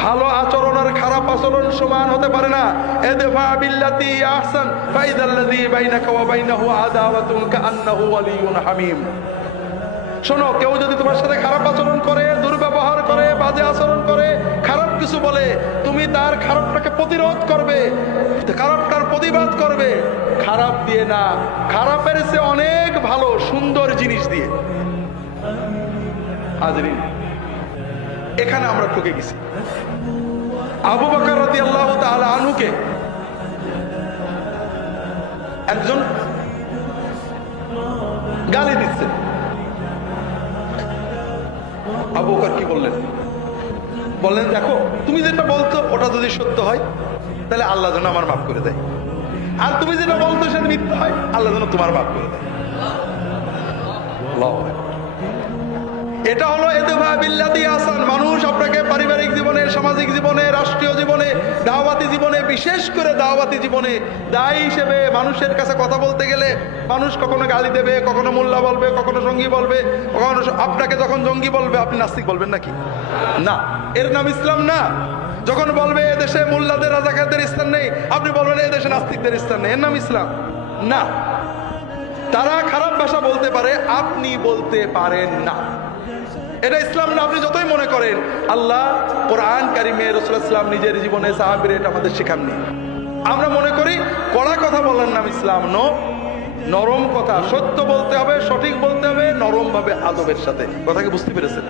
ভালো আচরণ আর খারাপ আচরণ সমান হতে পারে না। ইদফা বিল্লাতি আহসান ফাইদাল্লাযী বাইনাকা ওয়া বাইনাহু আদাওয়াতুন কাআন্নাহু ওয়ালিয়্যুন হামীম। শোনো, কেউ যদি তোমার সাথে খারাপ আচরণ করে, দুর্ব্যবহার করে, বাজে আচরণ করে, খারাপ কিছু বলে, তুমি তার খারাপটাকে প্রতিরোধ করবে, খারাপটার প্রতিবাদ করবে। খারাপ দিয়ে না, খারাপের চেয়ে অনেক ভালো সুন্দর জিনিস দিয়ে। হাজরিন, এখানে আমরা ঠকে গেছি। আবু বকর রাদিয়াল্লাহু তাআলা আনহুকে একজন গালি দিচ্ছে। আবু বকর কি বললেন? বললেন, দেখো, তুমি যেটা বলছো ওটা যদি সত্য হয় তাহলে আল্লাহ যেন আমার মাফ করে দেয়, আর তুমি যেটা বলতো সেটা মিথ্যা হয়, আল্লাহ যেন তোমার মাফ করে দেয়। এটা হলো ইদফা বিল্লাতি আহসান। মানুষ আপনাকে পারিবারিক জীবনে, সামাজিক জীবনে, রাষ্ট্রীয় জীবনে, দাওয়াতি জীবনে, বিশেষ করে দাওয়াতি জীবনে দায়ী হিসেবে মানুষের কাছে কথা বলতে গেলে মানুষ কখনো গালি দেবে, কখনো মোল্লা বলবে, কখনো জঙ্গি বলবে, কখনো আপনাকে যখন জঙ্গি বলবে আপনি নাস্তিক বলবেন নাকি? না, এর নাম ইসলাম না। যখন বলবে এদেশে মোল্লাদের, রাজাকারদের স্থান নেই, আপনি বলবেন এদেশে নাস্তিকদের স্থান নেই, এর নাম ইসলাম না। তারা খারাপ ভাষা বলতে পারে, আপনি বলতে পারেন না, এটা ইসলাম না। আপনি যতই মনে করেন, আল্লাহ কোরআন কারিমে, রাসূলুল্লাহ সাল্লাল্লাহু আলাইহি ওয়াসাল্লাম নিজের জীবনে, সাহাবীরা এটা আমাদের শেখাননি। আমরা মনে করি কড়া কথা বলার নাম ইসলাম। নরম কথা, সত্য বলতে হবে, সঠিক বলতে হবে, নরম ভাবে, আদবের সাথে। কথা কি বুঝতে পেরেছেন?